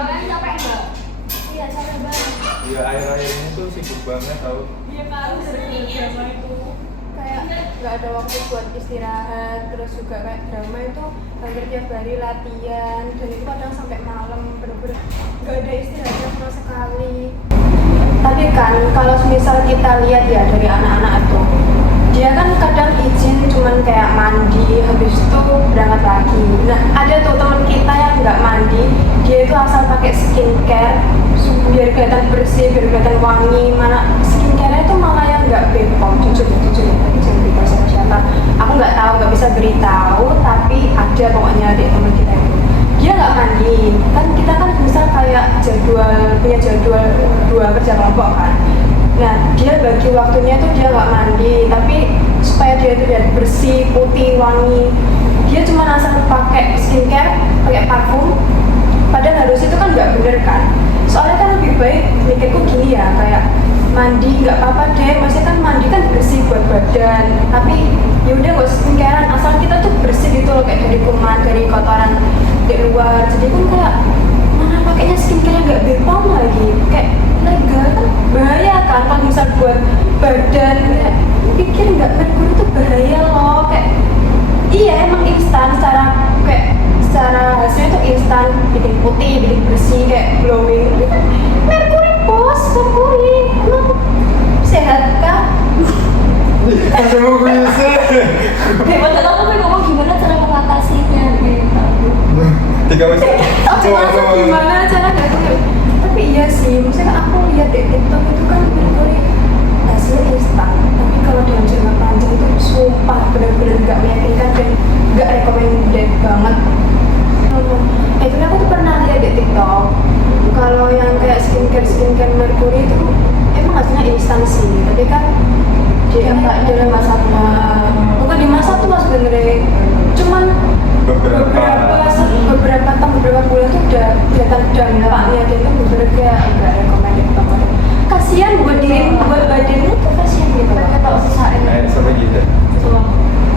Kalian capek nggak? Iya, capek banget. Iya, akhir-akhir ini tuh sibuk banget tau. Iya kan, sering drama itu. Kayak nggak ada waktu buat istirahat, terus juga kayak drama itu hampir tiap hari latihan, dan itu kadang sampai malam, bener-bener nggak ada istirahatnya sama sekali. Tapi kan kalau misal kita lihat ya dari anak-anak itu, dia kan kadang izin cuman kayak mandi, habis itu berangkat lagi. Nah ada tuh teman kita yang nggak mandi, dia itu asal pakai skincare biar kelihatan bersih, biar kelihatan wangi. Mana skincare itu malah yang nggak Bepom, jujur tapi jangan beritahu siapa-siapa. Aku nggak tahu, nggak bisa beritahu, tapi ada pokoknya di teman kita itu. Dia nggak mandi, kan kita kan misal kayak punya jadwal 2 kerja kelompok kan. Nah dia bagi waktunya itu dia nggak mandi, tapi supaya dia itu lihat bersih, putih, wangi, dia cuma asal pakai skincare, pakai parfum. Padahal harus itu kan nggak bener kan. Soalnya kan lebih baik mikirku gini ya, kayak mandi nggak apa-apa deh, maksudnya kan mandi kan bersih buat badan, tapi yaudah nggak usah skincarean, asal kita tuh bersih gitu loh, kayak dari kuman, dari kotoran di luar. Jadi kan kayak mana pakainya skincare yang nggak Bepom lagi, kayak legal kan bahaya kan kalau misal buat badan. Kayak pikir nggak merkuri itu bahaya loh, kayak iya emang instan secara hasilnya tuh instan, bikin putih, bikin bersih, kayak glowing. Merkuri bos, merkuri emang sehat kan? Masa mau bisa? Padahal aku pengen ngomong gimana cara mengatasinya gitu. Tiga masih. Masa gimana cara ganti? Tapi iya sih, maksudnya kan aku lihat di TikTok itu kan merkuri hasilnya instan, tapi kalau dalam jangka panjang itu sumpah benar-benar nggak meyakinkan dan nggak recommended banget. Itu aku tuh pernah lihat di TikTok kalau yang kayak skincare merkuri itu emang hasilnya instan sih, tapi kan dia nggak dalam masa bukan di masa tuh mas bener, cuman beberapa bulan tuh udah kelihatan dampaknya, dan itu bener kayak nggak recommended banget. Kasian buat diri, buat badanmu tuh kasian gitu. Kita usahain. Sampai gitu.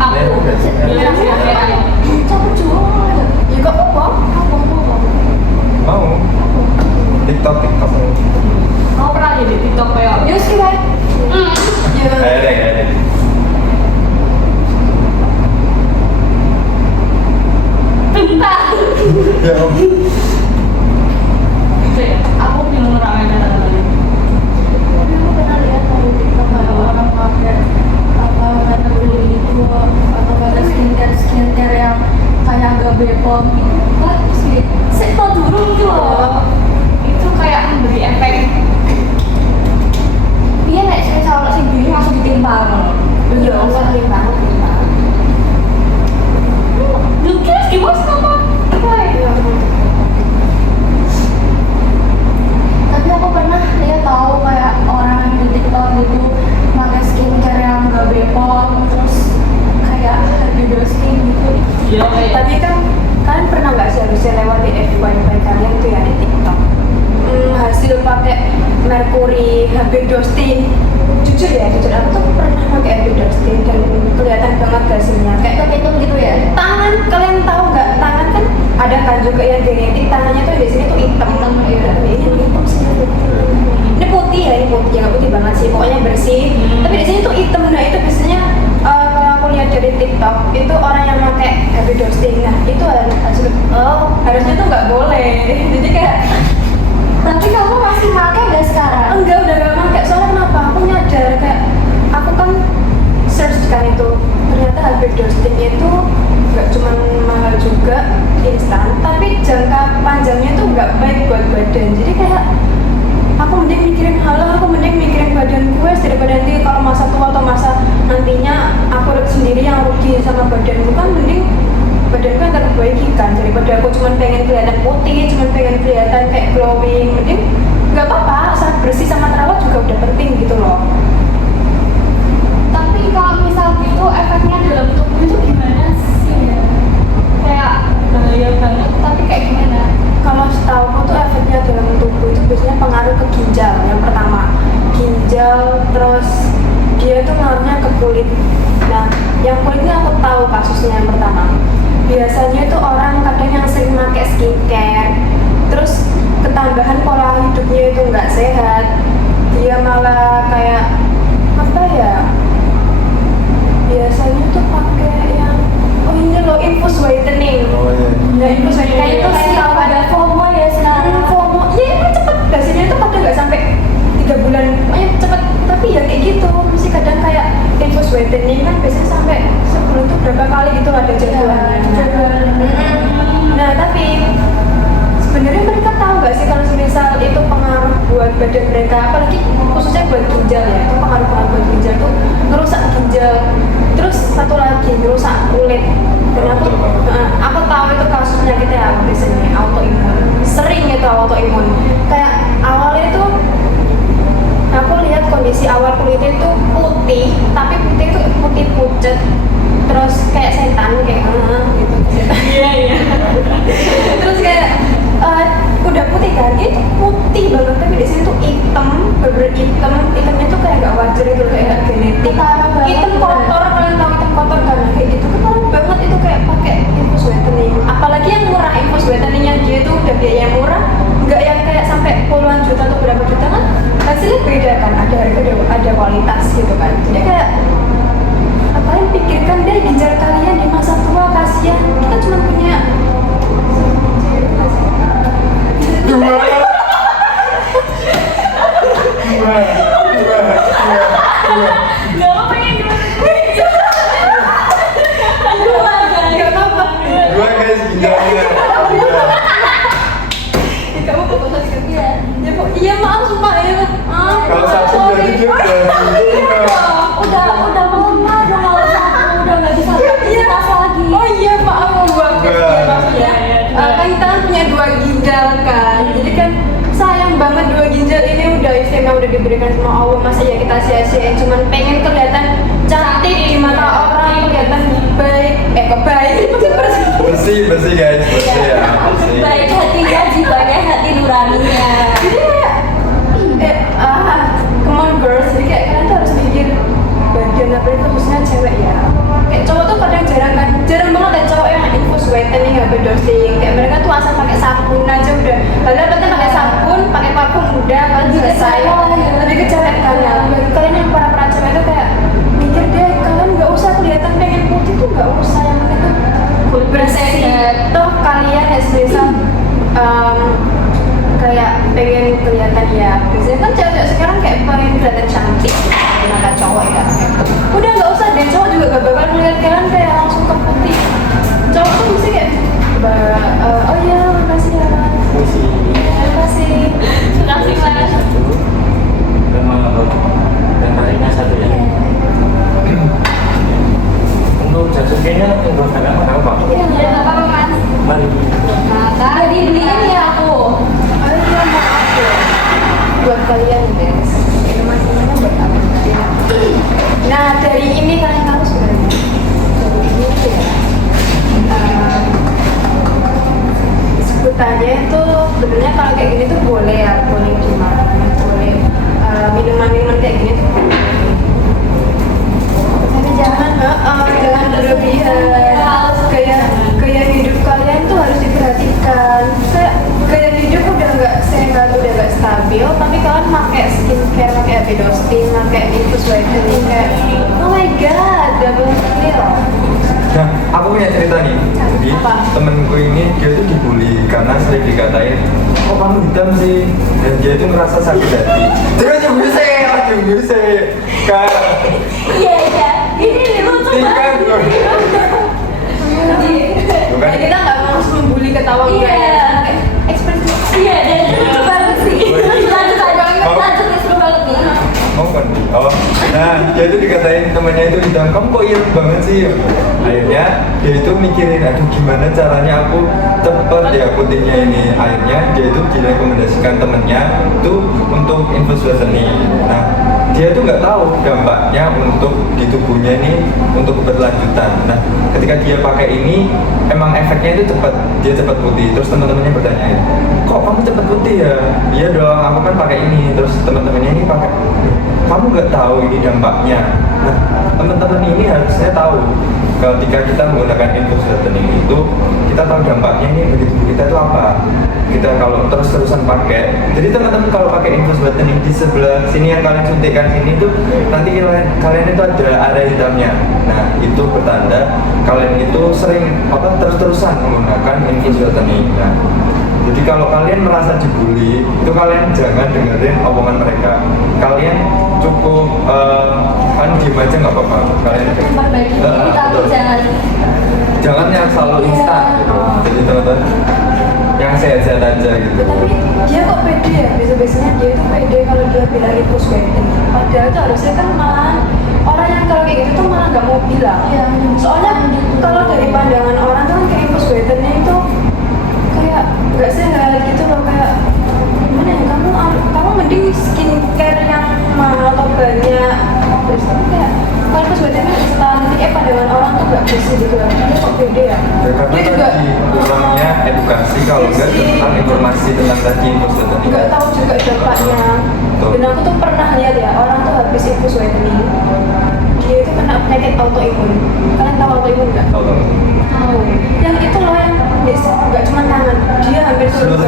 Aku bilang Capek juga. Ya gak apa-apa. Mau. TikTok. Kamu pernah lihat di TikTok kayak Ya sih kan. Ya. Ada. tentang Ya om. aku yang nerangin tadi. Tapi aku pernah lihat di TikTok kayak orang pakai merkuri itu atau pakai skincare yang kayak agak Bepom gitu. Wah sih. Saya tau dulu tuh loh. Itu kayak memberi efek. Iya nek saya kalau sing beli langsung ditimpal. Iya, enggak timbang. Lu kira gimana apa? Tapi aku pernah lihat tahu kayak orang di TikTok gitu pakai skincare yang gak Bepom, terus kayak video skin gitu. Iya kayak. Tapi kan kalian pernah nggak sih harusnya lewati FYP kalian tuh ya di TikTok? Hasil pakai merkuri, HB Dostin. Jujur aku tuh pernah pakai HB Dostin dan kelihatan banget hasilnya. Kayak kepitung gitu ya. Tangan, kalian tahu nggak? Tangan kan ada kan juga yang genetik, tangannya tuh di sini tuh hitam. Ini hitam sih. Ini putih ya, nggak putih banget sih. Pokoknya bersih. Tapi di sini tuh hitam. Nah itu biasanya kalau aku lihat dari TikTok itu orang yang pakai HB Dostin. Nah itu harusnya tuh nggak boleh. Jadi kayak. Tapi kamu masih pakai nggak sekarang? Enggak, udah gak pakai. Soalnya kenapa? Aku nyadar kayak aku kan search kan itu, ternyata HB Dostin itu nggak cuma mahal juga, instan, tapi jangka panjangnya tuh nggak baik buat badan. Jadi kayak aku mending mikirin badan gue daripada nanti kalau masa tua atau masa nantinya aku sendiri yang rugi sama badanku. Kan mending badanku yang terbaiki kan, daripada aku cuma pengen kelihatan putih, cuma pengen kelihatan kayak glowing. Mending nggak apa-apa, asal bersih sama terawat juga udah penting gitu loh. Tapi kalau misal gitu efeknya dalam tubuh itu gimana sih? Kayak bahaya banget, tapi kayak gimana? Kalau setahu aku tuh efeknya dalam tubuh itu biasanya pengaruh ke ginjal. Yang pertama ginjal, terus dia tuh ngaruhnya ke kulit. Nah yang kulitnya aku tahu kasusnya yang pertama. Biasanya itu orang kadang yang sering pakai skincare, terus badan mereka, apalagi khususnya buat ginjal ya, itu pengaruh-pengaruh buat ginjal tuh ngerusak ginjal. Terus satu lagi ngerusak kulit. Dan aku tahu itu kasus penyakitnya apa biasanya, autoimun. Sering itu autoimun. Kayak awalnya itu aku lihat kondisi awal kulitnya itu putih, tapi putih itu putih pucet, terus kayak setan kayak gitu. Iya. Terus kayak udah putih kan, itu putih banget tapi di sini tuh hitam, bener hitamnya tuh kayak nggak wajar gitu, kayak nggak genetik. Hitam kotor, kalian tahu hitam kotor kan? Kayak gitu ketara banget itu kayak pakai infus whitening. Apalagi yang murah, infus whitening yang dia tuh udah biaya murah, nggak yang kayak sampai puluhan juta atau berapa juta kan? Hasilnya beda kan, ada harga ada kualitas gitu kan. Jadi kayak kalian pikirkan deh ginjal kalian di masa tua, kasihan. Kita cuma punya Gak apa pengen nggak apa-apa. Dua guys, ginjalnya. Kamu foto sekali ya? Ya Bu, iya maaf sumpah ya. Kalau satu berarti dia udah lama dong kalau satu udah nggak bisa aktivitas lagi. Oh iya maaf dua guys ya maksudnya. Kan kita kan punya dua ginjal kan, jadi kan sayang banget dua ginjal ini udah istimewa, udah diberikan sama Allah, masa ya kita sia-siain cuman pengen kelihatan cantik di mata orang, kelihatan baik, bersih. bersih guys, bersih ya. Bersih. Baik hatinya, jiwanya hati nuraninya. Jadi kayak come on girls, jadi kayak kalian tuh harus mikir bagian apa itu, khususnya cewek ya. Kayak cowok tuh kadang jarang banget ya cowok yang infus whitening ya, bedosing. Kayak mereka tuh asal pakai sabun aja udah. Padahal penting pakai sabun, pakai parfum udah kan selesai. Lebih ke cewek kalian. Bagi kalian yang para cewek itu kayak mikir deh, kalian nggak usah kelihatan pengen putih tuh nggak usah, yang penting tuh kulit bersih. Toh kalian ya semisal kayak pengen kelihatan ya, biasanya kan cewek sekarang kayak pengen kelihatan cantik di mata cowok ya, udah nggak usah deh, cowok juga gak bakal ngeliat kalian kayak langsung ke putih. Cowok tuh mesti kayak oh iya makasih ya mas, terima kasih. Makasih mas. Dan tariknya satu ya. Untuk jatuhnya untuk apa? Iya, nggak apa-apa mas. Mari. Jadi beliin ya aku. Oh iya maaf ya, buat kalian guys, informasinya buat apa kalian. Nah dari ini kalian tahu sebenarnya, dari ini tuh ya, sebutannya itu sebenarnya kalau kayak gini tuh boleh ya, boleh gimana, boleh minuman kayak gini tuh boleh. Tapi jangan berlebihan. Gaya hidup kalian tuh harus diperhatikan. Kayak gaya hidup udah nggak sehat, udah nggak stabil, tapi kalian pakai skincare, pakai Abidostin, pakai infus whitening kayak oh my god, double kill. Nah, aku punya cerita nih. Jadi Apa? temenku ini dia tuh dibully karena sering dikatain, kok kamu hitam sih? Dan dia tuh ngerasa sakit hati. Terus juga saya, kan? Iya. Ini lucu Kan? Jadi kita nggak langsung membuli ketawa Iya. kayak ekspresi. Iya, dan itu lucu banget sih. Lanjut nih, seru banget nih. Oh kan? Oh, nah dia itu dikatain temannya itu hitam, kamu kok ireng banget sih? Akhirnya dia itu mikirin, aduh gimana caranya aku cepet ya putihnya ini. Akhirnya dia itu direkomendasikan temennya itu untuk infus whitening. Nah dia tuh nggak tahu dampaknya untuk di tubuhnya ini untuk berlanjutan. Nah ketika dia pakai ini emang efeknya itu cepat, dia cepat putih. Terus teman-temannya bertanya, kok kamu cepat putih ya? Iya dong, aku kan pakai ini. Terus teman-temannya ini pakai, kamu nggak tahu ini dampaknya. Nah teman-teman ini harusnya tahu ketika kita menggunakan infus whitening itu kita tahu dampaknya ini bagi tubuh kita itu apa. Kita kalau terus-terusan pakai, jadi teman-teman kalau pakai infus whitening di sebelah sini yang kalian suntikkan sini tuh nanti kalian itu ada area hitamnya. Nah itu bertanda kalian itu sering terus-terusan menggunakan infus whitening. Nah jadi kalau kalian merasa dibully itu kalian jangan dengerin omongan mereka. Kalian cukup kan diem aja nggak apa-apa. Kalian Memperbaiki diri tapi betul. jangan Jangan yang selalu instan gitu. Jadi teman-teman yang sehat-sehat aja gitu. Tapi dia kok pede ya, biasanya dia tuh pede kalau dia bilang infus wedding. Padahal tuh harusnya kan malah orang yang kalau kayak gitu tuh malah nggak mau bilang. Iya. Soalnya kalau dari pandangan orang tuh kan kayak infus weddingnya itu kayak nggak sehat gitu loh, kayak gimana ya, kamu mending skincare yang mahal atau banyak, terus kayak kalau infus weddingnya instan, jadi pandangan orang tuh nggak bersih gitu loh. Dia kok pede ya? Ya karena Dia juga tadi kurangnya edukasi kalau enggak tentang informasi tentang tadi infus wedding. nggak tahu juga dampaknya. Betul. Dan aku tuh pernah lihat ya, orang tuh habis infus wedding dia itu kena penyakit autoimun. Kalian tahu autoimun nggak? Tahu. Tahu. Yang itu loh yang nggak cuma tangan, dia hampir seluruh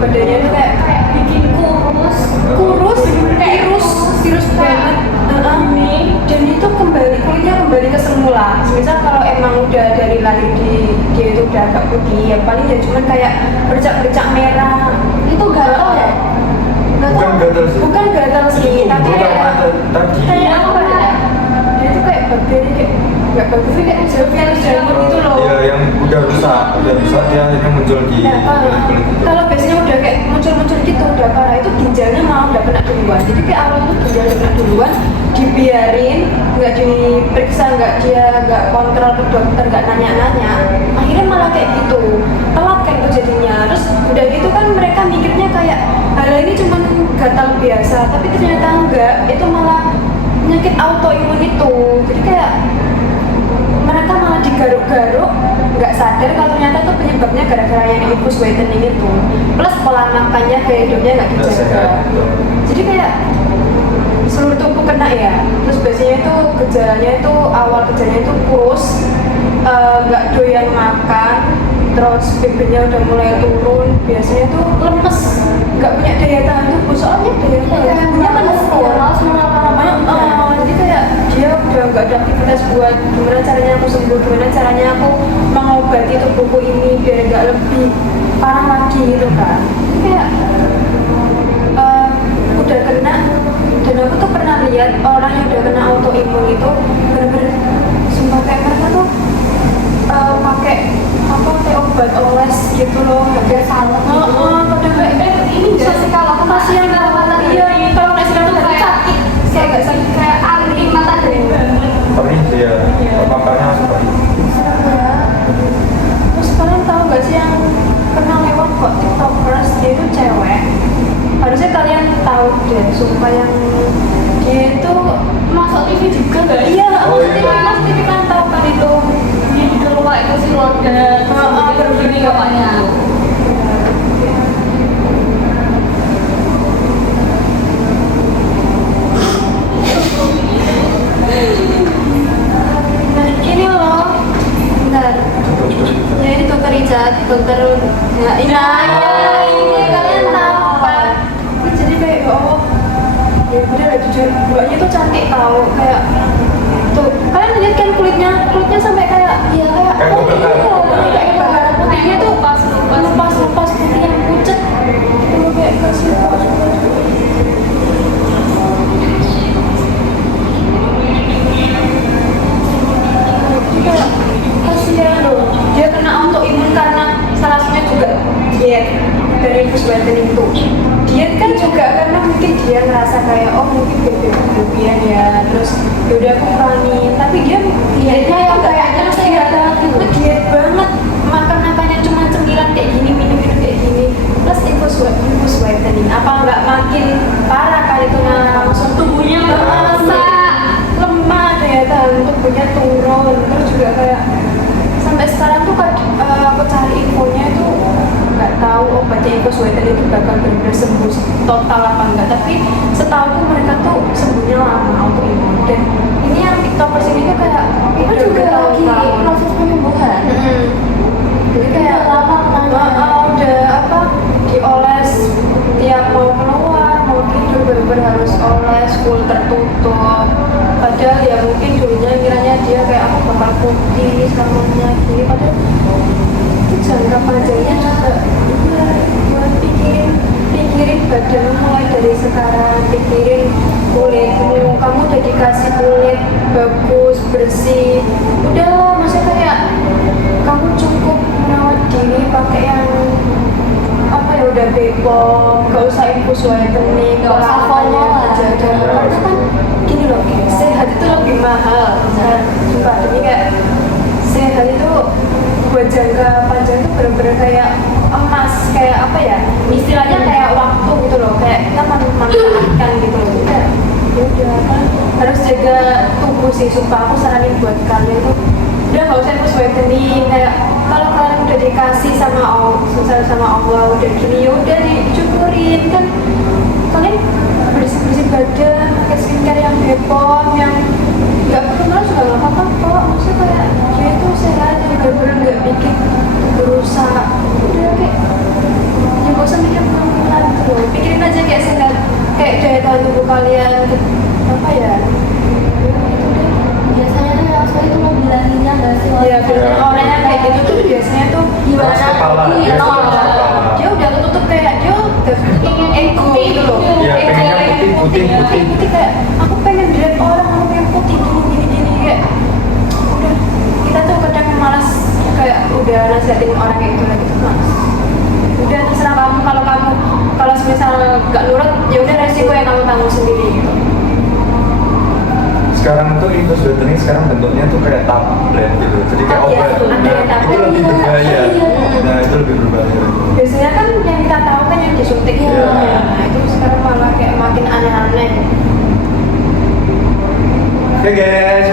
badannya itu kayak Bikin kurus kayak virus banget. Dan itu kulitnya kembali ke semula. Misal kalau emang udah dari lahir dia itu udah agak putih, ya paling ya cuman kayak bercak-bercak merah. Itu gatal ya? Bukan gatal sih. Bukan gatal sih, tapi Bukan kayak tadi. kayak apa ya? Dia itu kayak bakteri, kayak nggak bakteri, kayak virus jamur gitu loh. Iya, yang udah rusak dia akhirnya muncul di Nah, kulit itu. kalau biasanya udah kayak muncul-muncul gitu, udah parah, itu ginjalnya malah udah kena duluan. Jadi kayak awal itu ginjalnya kena duluan, dibiarin, nggak diperiksa, nggak kontrol ke dokter, nggak nanya-nanya, akhirnya malah kayak gitu, telat kayak itu jadinya. Terus udah gitu kan mereka mikirnya kayak hal ini cuma gatal biasa, tapi ternyata enggak, itu malah penyakit autoimun itu. Jadi kayak mereka malah digaruk-garuk, nggak sadar kalau ternyata itu penyebabnya gara-gara yang infus whitening itu, plus pola makannya, gaya hidupnya nggak Nggak dijaga. sehat. Jadi kayak seluruh tubuh kena ya. Terus biasanya itu gejalanya itu awal gejalanya itu kurus, nggak doyan makan, terus bibirnya udah mulai turun, biasanya tuh lemes, nggak punya daya tahan tubuh. Soalnya daya tahan tubuhnya kan jadi kayak dia udah nggak ada aktivitas buat gimana caranya aku sembuh, gimana caranya aku mengobati tubuhku ini biar nggak lebih parah lagi gitu kan. Jadi kayak udah kena, dan aku tuh pernah lihat orang yang udah kena autoimun itu bener-bener sumpah kayak mereka tuh pakai obat oles gitu loh, hampir salah pada kayak ini Bisa sih kalau aku kasihan banget. Iya, kalau nggak sih tuh kayak sakit, kayak nggak sakit, kayak air mata dari banget. Perih dia, paparnya langsung perih. Terus kalian tahu nggak sih yang pernah lewat kok tiktokers, dia itu cewek, harusnya kalian tahu deh, sumpah yang dia itu Masuk TV juga nggak? iya, Oh, iya. Mas TV kan tahu kan itu. Dia di keluar itu si Roda. Begini bapaknya. Nah ini loh, bentar, ya ini dokter Richard, dokter ya ini kalian tahu kan? Ini jadi kayak ya Allah, ya udah lah jujur, mbaknya tuh cantik tahu, kayak tuh kalian lihat kan kulitnya sampai kayak ya kayak Kayak oh ini bakar. loh, kayak bakar putihnya tuh lepas putih yang pucet, itu kayak kasih kayak kasihan loh, dia kena autoimun karena salah satunya juga diet dari infus whitening itu. Diet kan juga karena mungkin dia ngerasa kayak oh mungkin berlebihan ya, terus yaudah aku kurangin, tapi dia dietnya yang kayaknya diet banget, makannya cuma cemilan kayak gini, minum kayak gini, plus infus whitening, apa nggak makin parah kali itu langsung Tubuhnya masak lemah, daya tahan tubuhnya turun. Terus juga kayak sampai sekarang tuh aku cari infonya itu nggak tahu obatnya infus whitening itu bakal benar-benar sembuh total apa enggak, tapi setahu mereka tuh sembuhnya lama autoimun. Dan ini yang tiktokers ini tuh kayak Itu juga lagi bertahun-tahun. proses penyembuhan. Jadi kayak udah apa dioles tiap mau keluar mau tidur bener-bener harus oles full tertutup. Padahal ya mungkin dulunya kiranya dia kayak aku bakal putih selamanya gini, padahal itu jangka panjangnya juga buat pikirin badanmu mulai dari sekarang, pikirin kulitmu, kamu udah dikasih kulit bagus bersih, udahlah maksudnya kayak kamu cukup merawat diri pakai yang Bepom, gak usah infus whitening, Gak usah olahraganya follow lah. jaga. Karena kan gini loh, guys, sehat itu lebih mahal. Sumpah, jadi kayak sehat itu buat jangka panjang itu bener-bener kayak emas, kayak apa ya, istilahnya kayak waktu gitu loh, kayak kita manfaatkan gitu loh. Jadi kayak ya udah kan harus jaga tubuh sih. Sumpah, aku saranin buat kalian tuh udah gak usah infus whitening, kayak kalau kalian udah dikasih sama Allah udah gini, ya udah dicukurin kan, kalian bersih badan pakai skincare yang Bepom, yang nggak perlu juga nggak apa-apa kok. Maksudnya kayak dia itu sehat, yang bener-bener nggak bikin berusaha. Udah kayak ya gak usah mikir kemungkinan gitu loh, pikirin aja kayak sehat, kayak daya tahan tubuh kalian apa ya. Biasanya tuh yang suka itu mau bilanginnya nggak sih? Iya, biasanya orang yang kayak gitu tuh biasanya tuh Gimana? Keras kepala, Iya, dia no. keras kepala. dia udah ketutup kayak dia udah ingin ego gitu loh. Iya, pengennya putih. Kayak aku pengen dilihat orang, aku pengen putih gini kayak udah, kita tuh kadang malas kayak udah nasihatin orang kayak gitu lagi tuh malas. Udah terserah kamu, kalau misal gak nurut ya udah resiko yang kamu tanggung sendiri gitu. Sekarang tuh infus whitening sekarang bentuknya tuh kayak tablet gitu, jadi kayak Iya, obat. ada Nah, tablet. itu lebih berbahaya. Nah, itu lebih berbahaya. Biasanya kan yang kita tahu kan yang disuntik Iya. gitu ya. Nah itu sekarang malah kayak makin aneh-aneh. Oke guys.